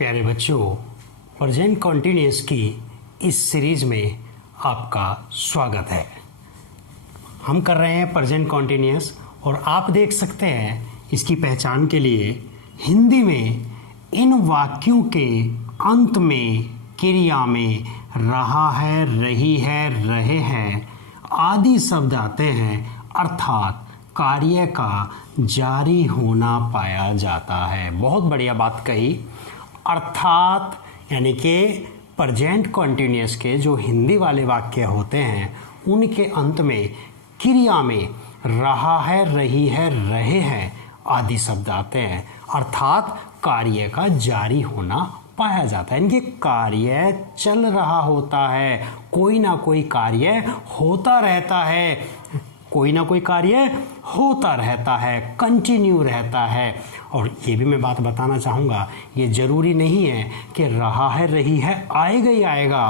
प्यारे बच्चों, present continuous की इस सीरीज में आपका स्वागत है। हम कर रहे हैं प्रेजेंट कॉन्टिन्यूअस और आप देख सकते हैं इसकी पहचान के लिए हिंदी में इन वाक्यों के अंत में क्रिया में रहा है, रही है, रहे हैं आदि शब्द आते हैं, अर्थात कार्य का जारी होना पाया जाता है। बहुत बढ़िया बात कही। अर्थात यानी कि प्रेजेंट कॉन्टिन्यूअस के जो हिंदी वाले वाक्य होते हैं उनके अंत में क्रिया में रहा है, रही है, रहे हैं आदि शब्द आते हैं, अर्थात कार्य का जारी होना पाया जाता है। इनके कार्य चल रहा होता है, कोई ना कोई कार्य होता रहता है, कोई ना कोई कार्य होता रहता है, कंटिन्यू रहता है। और ये भी मैं बात बताना चाहूँगा, ये ज़रूरी नहीं है कि रहा है, रही है आएगा ही आएगा।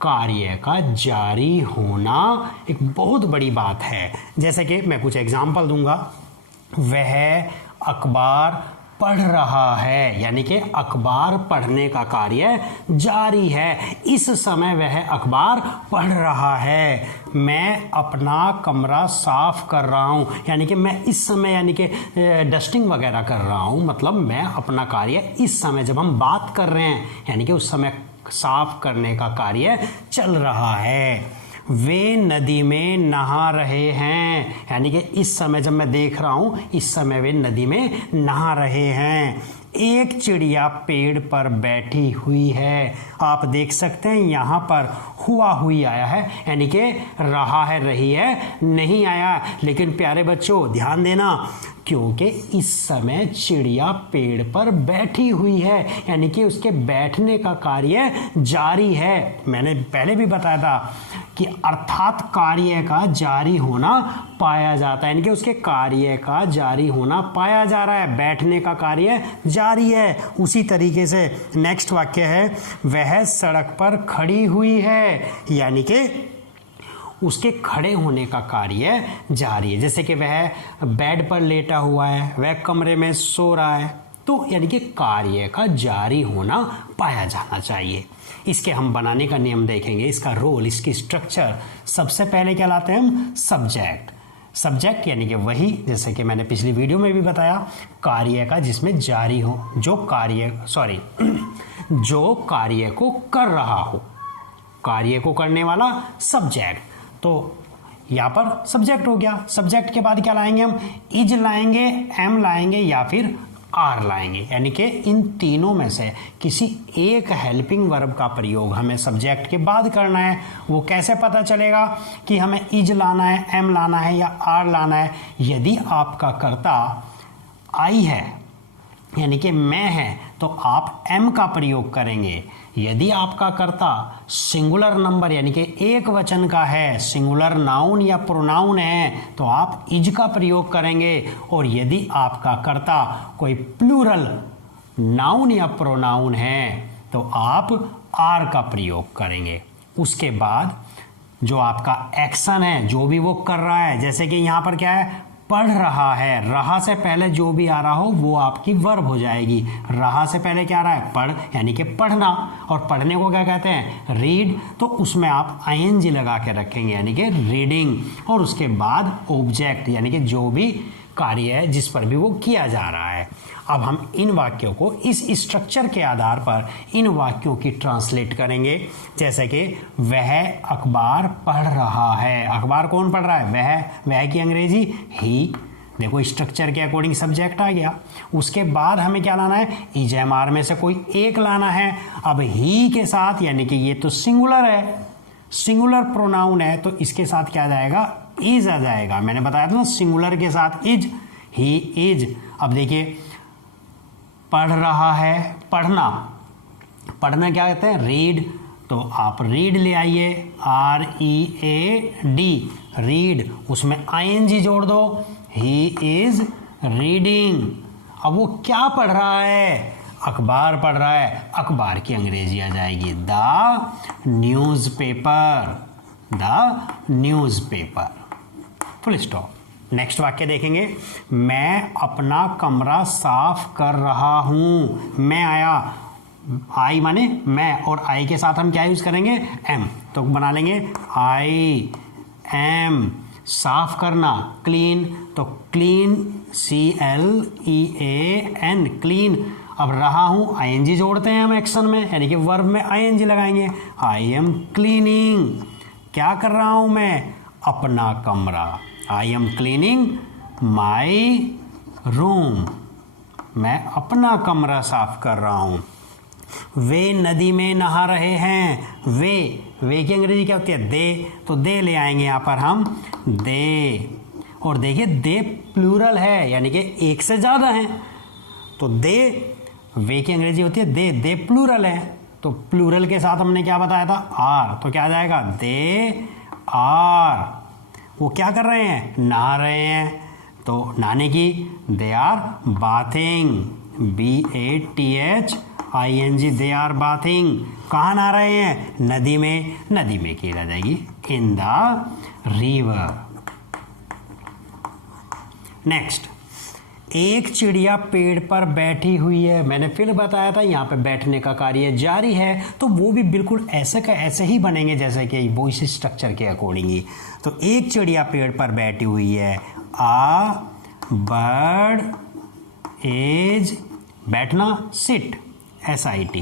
कार्य का जारी होना एक बहुत बड़ी बात है। जैसे कि मैं कुछ एग्जाम्पल दूंगा। वह अखबार पढ़ रहा है, यानी कि अखबार पढ़ने का कार्य जारी है। इस समय वह अखबार पढ़ रहा है। मैं अपना कमरा साफ कर रहा हूँ, यानी कि मैं इस समय यानी कि डस्टिंग वगैरह कर रहा हूँ, मतलब मैं अपना कार्य इस समय जब हम बात कर रहे हैं यानी कि उस समय साफ करने का कार्य चल रहा है। वे नदी में नहा रहे हैं, यानी कि इस समय जब मैं देख रहा हूँ इस समय वे नदी में नहा रहे हैं। एक चिड़िया पेड़ पर बैठी हुई है। आप देख सकते हैं यहाँ पर हुआ हुई आया है, यानी कि रहा है, रही है नहीं आया। लेकिन प्यारे बच्चों ध्यान देना, क्योंकि इस समय चिड़िया पेड़ पर बैठी हुई है, यानी कि उसके बैठने का कार्य जारी है। मैंने पहले भी बताया था कि अर्थात कार्य का जारी होना पाया जाता है, यानी कि उसके कार्य का जारी होना पाया जा रहा है, बैठने का कार्य जारी है। उसी तरीके से नेक्स्ट वाक्य है, वह सड़क पर खड़ी हुई है, यानी कि उसके खड़े होने का कार्य जारी है। जैसे कि वह बेड पर लेटा हुआ है, वह कमरे में सो रहा है, तो यानी कि कार्य का जारी होना पाया जाना चाहिए। इसके हम बनाने का नियम देखेंगे, इसका रोल, इसकी स्ट्रक्चर। सबसे पहले क्या लाते हैं हम? सब्जेक्ट। सब्जेक्ट यानी कि वही, जैसे कि मैंने पिछली वीडियो में भी बताया, कार्य का जिसमें जारी हो, जो कार्य को कर रहा हो, कार्य को करने वाला सब्जेक्ट। तो यहाँ पर सब्जेक्ट हो गया। सब्जेक्ट के बाद क्या लाएंगे हम? इज लाएंगे, एम लाएंगे या फिर आर लाएंगे, यानी कि इन तीनों में से किसी एक हेल्पिंग वर्ब का प्रयोग हमें सब्जेक्ट के बाद करना है। वो कैसे पता चलेगा कि हमें इज लाना है, एम लाना है या आर लाना है? यदि आपका कर्ता आई है यानी कि मैं है तो आप एम का प्रयोग करेंगे। यदि आपका कर्ता सिंगुलर नंबर यानी कि एक वचन का है, सिंगुलर नाउन या प्रोनाउन है, तो आप इज का प्रयोग करेंगे। और यदि आपका कर्ता कोई प्लूरल नाउन या प्रोनाउन है तो आप आर का प्रयोग करेंगे। उसके बाद जो आपका एक्शन है, जो भी वो कर रहा है, जैसे कि यहाँ पर क्या है? पढ़ रहा है। रहा से पहले जो भी आ रहा हो वो आपकी वर्ब हो जाएगी। रहा से पहले क्या आ रहा है? पढ़, यानी कि पढ़ना। और पढ़ने को क्या कहते हैं? रीड। तो उसमें आप आईएनजी लगा के रखेंगे, यानी कि रीडिंग। और उसके बाद ऑब्जेक्ट, यानी कि जो भी कार्य है जिस पर भी वो किया जा रहा है। अब हम इन वाक्यों को इस स्ट्रक्चर के आधार पर इन वाक्यों की ट्रांसलेट करेंगे। जैसे कि वह अखबार पढ़ रहा है। अखबार कौन पढ़ रहा है? वह की अंग्रेजी ही। देखो स्ट्रक्चर के अकॉर्डिंग सब्जेक्ट आ गया। उसके बाद हमें क्या लाना है? इज एम आर में से कोई एक लाना है। अब ही के साथ, यानी कि ये तो सिंगुलर है, सिंगुलर प्रोनाउन है, तो इसके साथ क्या आ जाएगा? इज आ जाएगा। मैंने बताया था ना, सिंगुलर के साथ इज, ही इज। अब देखिए, पढ़ रहा है, पढ़ना, पढ़ना क्या कहते हैं? रीड। तो आप रीड ले आइए, READ, रीड। उसमें ING जोड़ दो, ही इज रीडिंग। अब वो क्या पढ़ रहा है? अखबार पढ़ रहा है। अखबार की अंग्रेजी आ जाएगी the newspaper, the newspaper, full stop. Next वाक्य देखेंगे, मैं अपना कमरा साफ कर रहा हूँ। मैं आया आई माने मैं, और आई के साथ हम क्या यूज करेंगे, एम, तो बना लेंगे आई एम। साफ करना, क्लीन, तो क्लीन, CLEAN, क्लीन। अब रहा हूं, आईएनजी जोड़ते हैं हम एक्शन में, यानी कि वर्ब में आईएनजी लगाएंगे। आई एम क्लीनिंग, क्या कर रहा हूं मैं, अपना कमरा। I am cleaning my room, मैं अपना कमरा साफ कर रहा हूं। वे नदी में नहा रहे हैं। वे की अंग्रेजी क्या होती है, दे, तो दे ले आएंगे यहां पर हम, दे। और देखिए दे प्लूरल है, यानी कि एक से ज्यादा है, तो दे, वे की अंग्रेजी होती है दे प्लूरल है, तो प्लूरल के साथ हमने क्या बताया था, आर, तो क्या आ जाएगा, दे आर। वो क्या कर रहे हैं, नहा रहे हैं, तो नहाने की, they are bathing, BATHING, they are bathing. कहाँ नहा रहे हैं, नदी में, नदी में की रह जाएगी इन द रिवर। नेक्स्ट, एक चिड़िया पेड़ पर बैठी हुई है। मैंने फिर बताया था यहाँ पे बैठने का कार्य जारी है, तो वो भी बिल्कुल ऐसे का ऐसे ही बनेंगे जैसे कि वॉइस स्ट्रक्चर के अकॉर्डिंग ही। तो एक चिड़िया पेड़ पर बैठी हुई है। आ बर्ड इज, बैठना, seat, SIT,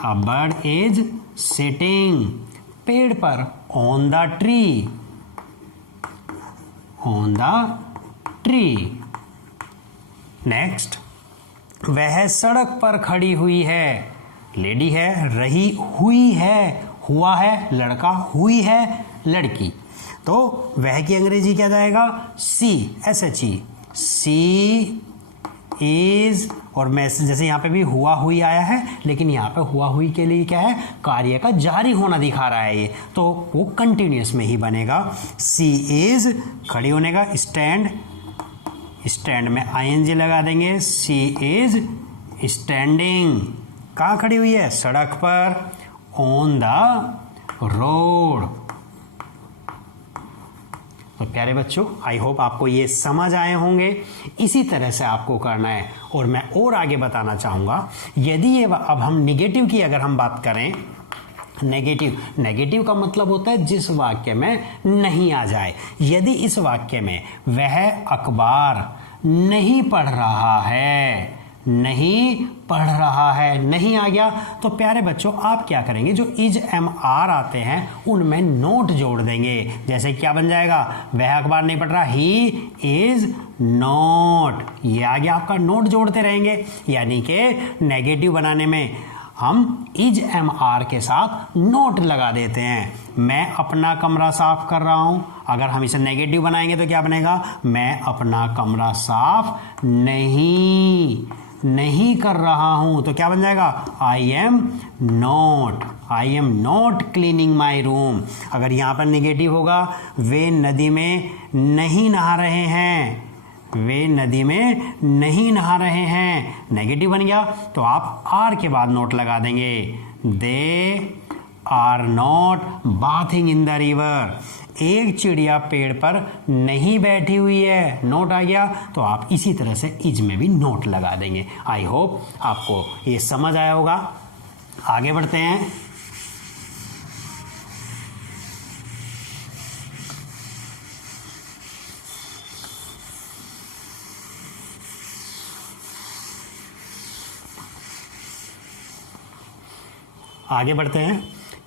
a bird is sitting, पेड़ पर, on the tree, on the tree। Next, वह सड़क पर खड़ी हुई है। लेडी है, रही हुई है, हुआ है लड़का, हुई है लड़की, तो वह की अंग्रेजी क्या जाएगा, SHE, सी इज। और मैं जैसे यहाँ पे भी हुआ हुई आया है, लेकिन यहाँ पे हुआ हुई के लिए क्या है, कार्य का जारी होना दिखा रहा है ये, तो वो कंटिन्यूअस में ही बनेगा। सी इज, खड़ी होने का, स्टैंड, स्टैंड में ING लगा देंगे, सी इज स्टैंडिंग। कहाँ खड़ी हुई है, सड़क पर, ऑन द रोड। तो प्यारे बच्चों, आई होप आपको ये समझ आए होंगे। इसी तरह से आपको करना है। और मैं और आगे बताना चाहूँगा, यदि ये अब हम निगेटिव की अगर हम बात करें, नेगेटिव का मतलब होता है जिस वाक्य में नहीं आ जाए। यदि इस वाक्य में वह अखबार नहीं पढ़ रहा है, नहीं पढ़ रहा है, नहीं आ गया, तो प्यारे बच्चों आप क्या करेंगे, जो इज MR आते हैं उनमें नोट जोड़ देंगे। जैसे क्या बन जाएगा, वह अखबार नहीं पढ़ रहा, ही इज नॉट, ये आ गया आपका, नोट जोड़ते रहेंगे। यानी कि नेगेटिव बनाने में हम इज MR के साथ नोट लगा देते हैं। मैं अपना कमरा साफ कर रहा हूं, अगर हम इसे नेगेटिव बनाएंगे तो क्या बनेगा, मैं अपना कमरा साफ नहीं कर रहा हूं, तो क्या बन जाएगा, I am not cleaning my room. अगर यहां पर निगेटिव होगा, वे नदी में नहीं नहा रहे हैं, वे नदी में नहीं नहा रहे हैं, नेगेटिव बन गया, तो आप आर के बाद नोट लगा देंगे, they are not bathing in the river. एक चिड़िया पेड़ पर नहीं बैठी हुई है, नोट आ गया, तो आप इसी तरह से इज में भी नोट लगा देंगे। आई होप आपको ये समझ आया होगा। आगे बढ़ते हैं। आगे बढ़ते हैं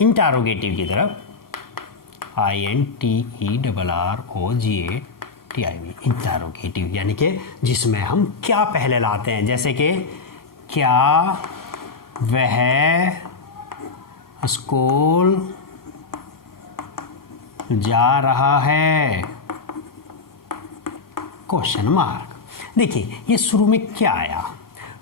इंटारोगेटिव की तरफ। INTERROGATIV, इंटारोगेटिव, यानी कि जिसमें हम क्या पहले लाते हैं, जैसे कि क्या वह स्कूल जा रहा है, क्वेश्चन मार्क। देखिए ये शुरू में क्या आया,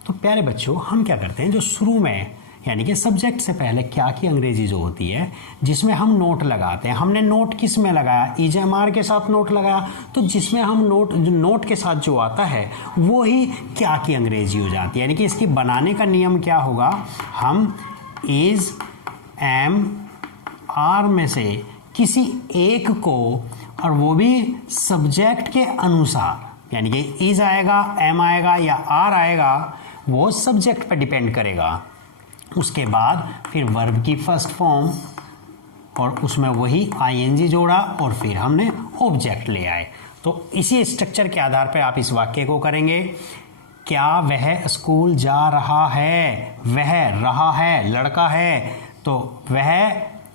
तो प्यारे बच्चों हम क्या करते हैं, जो शुरू में यानी कि सब्जेक्ट से पहले क्या की अंग्रेजी जो होती है जिसमें हम नोट लगाते हैं, हमने नोट किस में लगाया, इज MR के साथ नोट लगाया, तो जिसमें हम नोट के साथ जो आता है वो ही क्या की अंग्रेजी हो जाती है। यानी कि इसकी बनाने का नियम क्या होगा, हम इज MR में से किसी एक को, और वो भी सब्जेक्ट के अनुसार, यानी कि इज आएगा, M आएगा या R आएगा, वो सब्जेक्ट पे डिपेंड करेगा। उसके बाद फिर वर्ब की फर्स्ट फॉर्म और उसमें वही आईएनजी जोड़ा और फिर हमने ऑब्जेक्ट ले आए। तो इसी स्ट्रक्चर के आधार पर आप इस वाक्य को करेंगे। क्या वह स्कूल जा रहा है? वह रहा है, लड़का है, तो वह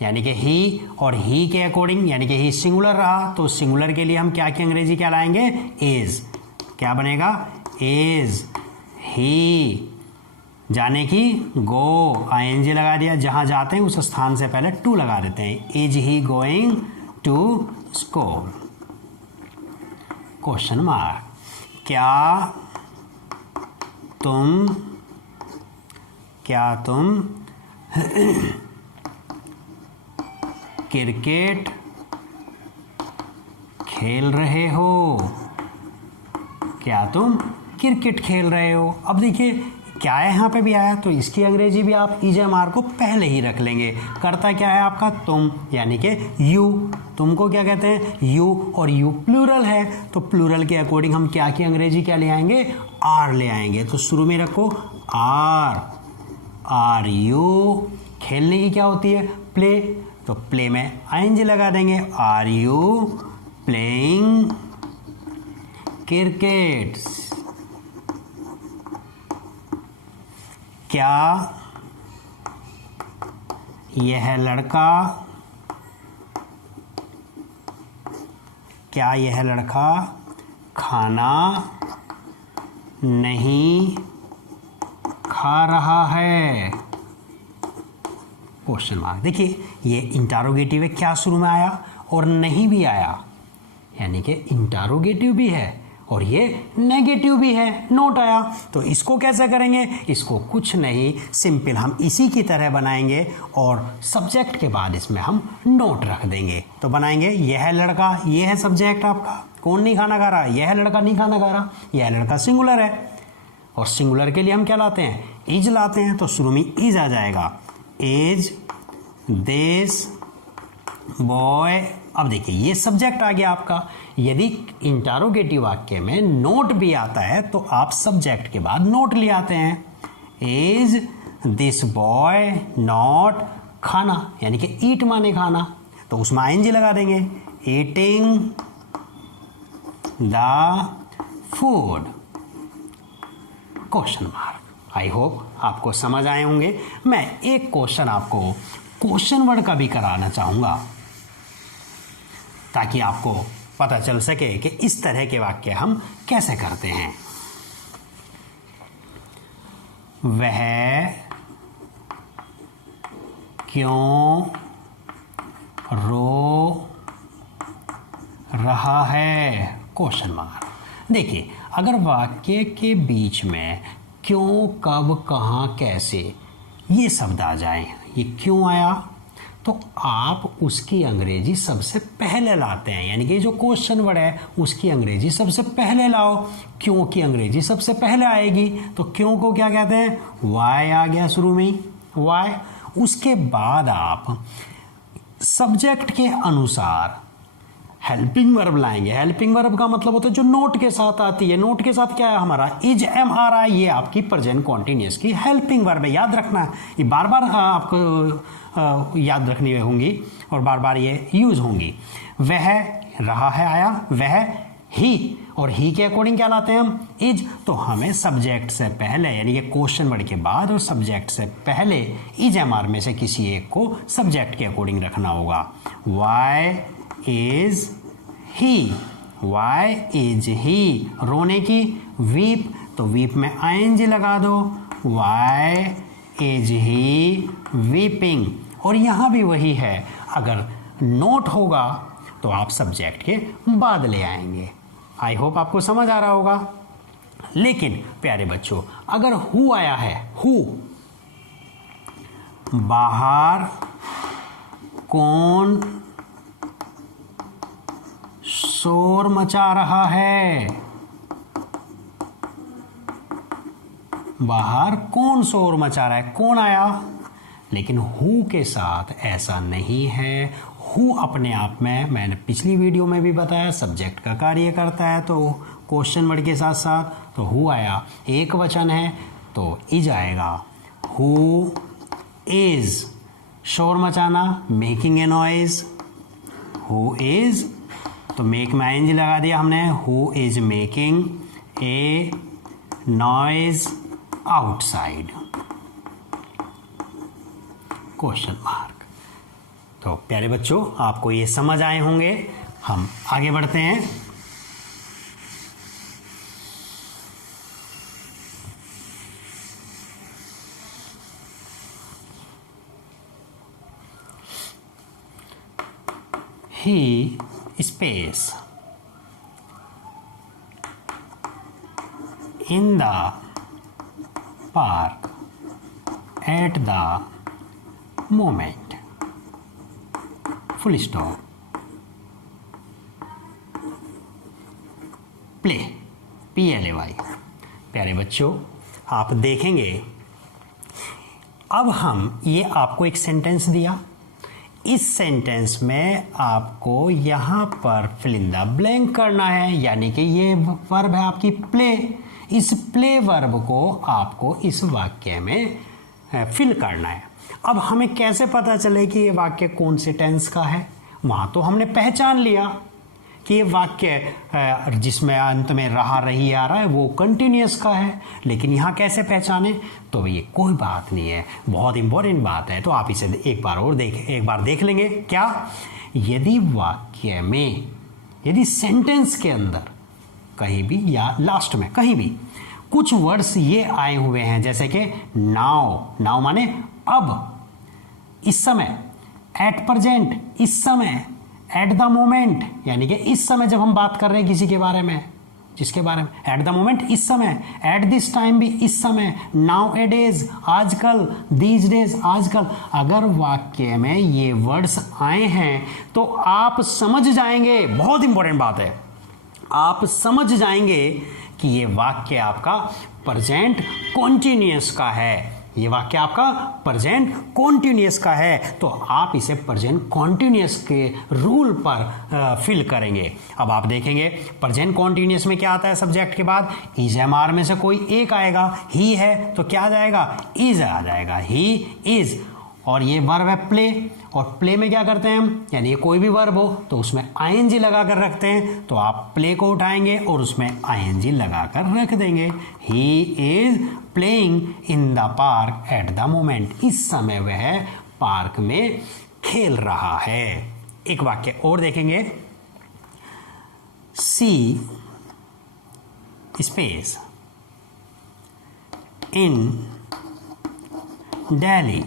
यानी कि ही, और ही के अकॉर्डिंग यानी कि ही सिंगुलर रहा, तो सिंगुलर के लिए हम क्या की अंग्रेजी क्या लाएंगे? इज। क्या बनेगा? Is he. जाने की गो, आईएनजी लगा दिया, जहां जाते हैं उस स्थान से पहले टू लगा देते हैं। Is he going to school? Question mark. क्या तुम क्रिकेट खेल रहे हो? क्या तुम क्रिकेट खेल रहे हो? अब देखिए क्या है, यहाँ पे भी आया तो इसकी अंग्रेजी भी आप ईजेएमआर को पहले ही रख लेंगे। करता क्या है आपका? तुम, यानी कि यू। तुमको क्या कहते हैं? यू, और यू प्लूरल है, तो प्लूरल के अकॉर्डिंग हम क्या की अंग्रेजी क्या ले आएंगे? आर ले आएंगे। तो शुरू में रखो आर यू। खेलने की क्या होती है? प्ले, तो प्ले में आईएनजी लगा देंगे। Are you playing cricket? क्या यह लड़का खाना नहीं खा रहा है? Question mark. देखिए ये इंटरोगेटिव है, क्या शुरू में आया और नहीं भी आया, यानी कि इंटरोगेटिव भी है और ये नेगेटिव भी है, नोट आया। तो इसको कैसे करेंगे? इसको कुछ नहीं, सिंपल हम इसी की तरह बनाएंगे और सब्जेक्ट के बाद इसमें हम नोट रख देंगे। तो बनाएंगे यह लड़का, यह है सब्जेक्ट आपका, कौन नहीं खाना खा रहा? यह लड़का नहीं खाना खा रहा, यह लड़का सिंगुलर है और सिंगुलर के लिए हम क्या लाते हैं? इज लाते हैं। तो शुरू में इज आ जाएगा, इज दिस बॉय। अब देखिए ये सब्जेक्ट आ गया आपका। यदि इंटरोगेटिव वाक्य में नोट भी आता है तो आप सब्जेक्ट के बाद नोट ले आते हैं। इज दिस बॉय नॉट खाना, यानी कि ईट माने खाना, तो उसमें आईएनजी लगा देंगे। Eating the food? Question mark. I hope आपको समझ आए होंगे। मैं एक क्वेश्चन आपको क्वेश्चन वर्ड का भी कराना चाहूंगा ताकि आपको पता चल सके कि इस तरह के वाक्य हम कैसे करते हैं। वह क्यों रो रहा है? Question mark. देखिए अगर वाक्य के बीच में क्यों, कब, कहाँ, कैसे ये शब्द आ जाए, ये क्यों आया, तो आप उसकी अंग्रेजी सबसे पहले लाते हैं, यानी कि जो क्वेश्चन वर्ड है उसकी अंग्रेजी सबसे पहले लाओ। क्यों की अंग्रेजी सबसे पहले आएगी, तो क्यों को क्या कहते हैं? वाई आ गया शुरू में ही, वाई। उसके बाद आप सब्जेक्ट के अनुसार हेल्पिंग वर्ब लाएंगे। हेल्पिंग वर्ब का मतलब होता है जो नोट के साथ आती है। नोट के साथ क्या है हमारा? इज, एम, आर, आई, ये आपकी प्रेजेंट कॉन्टिन्यूअस की हेल्पिंग वर्ब है। याद रखना है, ये बार बार आपको याद रखनी होंगी और बार बार ये यूज होंगी। वह रहा है आया, वह ही, और ही के अकॉर्डिंग क्या लाते हैं हम? इज। तो हमें सब्जेक्ट से पहले यानी कि क्वेश्चन वर्ड के बाद और सब्जेक्ट से पहले इज, एम, आर में से किसी एक को सब्जेक्ट के अकॉर्डिंग रखना होगा। Why is he, why is he. रोने की वीप, तो वीप में आईएनजी लगा दो। Why is he weeping. और यहाँ भी वही है, अगर नोट होगा तो आप सब्जेक्ट के बाद ले आएंगे। आई होप आपको समझ आ रहा होगा। लेकिन प्यारे बच्चों अगर हु आया है, हु, बाहर कौन शोर मचा रहा है? बाहर कौन शोर मचा रहा है? कौन आया? लेकिन हु के साथ ऐसा नहीं है। हु अपने आप में, मैंने पिछली वीडियो में भी बताया, सब्जेक्ट का कार्य करता है, तो क्वेश्चन वर्ड के साथ साथ, तो हु आया, एक वचन है तो इज आएगा। हु इज, शोर मचाना, making a noise. Who is, तो मेक में आईएनजी लगा दिया हमने। Who is making a noise outside, question mark. तो प्यारे बच्चों, आपको ये समझ आए होंगे। हम आगे बढ़ते हैं। ही space in the park at the moment, full stop, play, PLAY। प्यारे बच्चों, आप देखेंगे अब हम ये आपको एक सेंटेंस दिया, इस सेंटेंस में आपको यहाँ पर फिल इन द ब्लैंक करना है, यानी कि ये वर्ब है आपकी प्ले। इस प्ले वर्ब को आपको इस वाक्य में फिल करना है। अब हमें कैसे पता चले कि ये वाक्य कौन से टेंस का है? वहाँ तो हमने पहचान लिया कि ये वाक्य जिसमें अंत में रहा रही आ रहा है वो कंटिन्यूअस का है, लेकिन यहाँ कैसे पहचाने? तो ये कोई बात नहीं है, बहुत इंपॉर्टेंट बात है। तो आप इसे एक बार देख लेंगे। क्या? यदि वाक्य में, यदि सेंटेंस के अंदर कहीं भी या लास्ट में कहीं भी कुछ वर्ड्स ये आए हुए हैं, जैसे कि नाउ, नाउ माने अब, इस समय, एट प्रेजेंट, इस समय, एट द मोमेंट, यानी कि इस समय जब हम बात कर रहे हैं किसी के बारे में, जिसके बारे में, एट द मोमेंट इस समय, एट दिस टाइम भी इस समय, नाउ ए डेज आजकल, दीज डेज आजकल। अगर वाक्य में ये वर्ड्स आए हैं तो आप समझ जाएंगे, बहुत इंपॉर्टेंट बात है, आप समझ जाएंगे कि ये वाक्य आपका प्रेजेंट कॉन्टिन्यूअस का है। ये वाक्य आपका प्रेजेंट कॉन्टिन्यूअस का है, तो आप इसे प्रेजेंट कॉन्टिन्यूअस के रूल पर फिल करेंगे। अब आप देखेंगे प्रेजेंट कॉन्टिन्यूअस में क्या आता है सब्जेक्ट के बाद? इज एम आर में से कोई एक आएगा। ही है तो क्या आ जाएगा? इज आ जाएगा, ही इज। और ये वर्ब है प्ले, और प्ले में क्या करते हैं हम, यानी ये कोई भी वर्ब हो तो उसमें आईएनजी लगा कर रखते हैं, तो आप प्ले को उठाएंगे और उसमें आईएनजी लगा कर रख देंगे। He is playing in the park at the moment, इस समय वह पार्क में खेल रहा है। एक वाक्य और देखेंगे, see space in Delhi,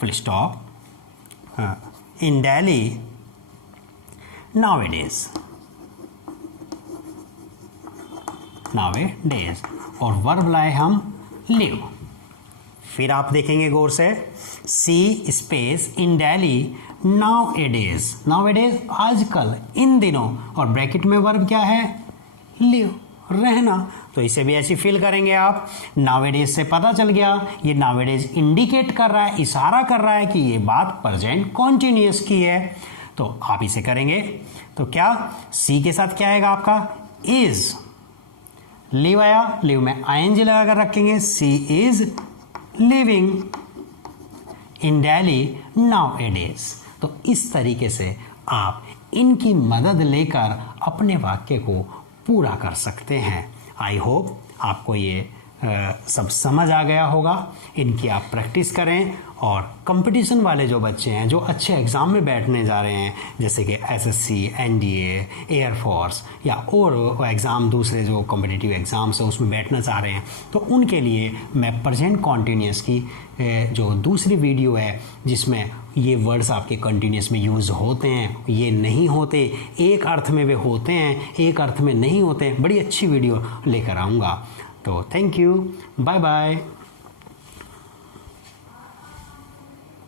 full stop, in Delhi nowadays, और वर्ब लाए हम live। फिर आप देखेंगे गौर से, see space in Delhi nowadays, nowadays आजकल, इन दिनों, और ब्रैकेट में वर्ब क्या है? live, रहना। तो इसे भी ऐसी फिल करेंगे आप। नावेडेज से पता चल गया, ये नावेडेज इंडिकेट कर रहा है, इशारा कर रहा है कि ये बात प्रेजेंट कॉन्टिन्यूअस की है, तो आप इसे करेंगे। तो क्या सी के साथ क्या आएगा आपका? इज, लिव आया, लिव में आईएनजी लगा कर रखेंगे, सी इज लिविंग इन दिल्ली नाउएडेज। तो इस तरीके से आप इनकी मदद लेकर अपने वाक्य को पूरा कर सकते हैं। आई होप आपको ये सब समझ आ गया होगा। इनकी आप प्रैक्टिस करें, और कंपटीशन वाले जो बच्चे हैं जो अच्छे एग्ज़ाम में बैठने जा रहे हैं, जैसे कि एसएससी, एनडीए, एयरफोर्स या और एग्ज़ाम दूसरे जो कॉम्पिटिटिव एग्ज़ाम्स हैं उसमें बैठना चाह रहे हैं, तो उनके लिए मैं प्रेजेंट कॉन्टिन्यूअस की जो दूसरी वीडियो है जिसमें ये वर्ड्स आपके कंटिन्यूअस में यूज़ होते हैं, ये नहीं होते, एक अर्थ में वे होते हैं, एक अर्थ में नहीं होते, बड़ी अच्छी वीडियो लेकर आऊँगा। तो थैंक यू, बाय बाय।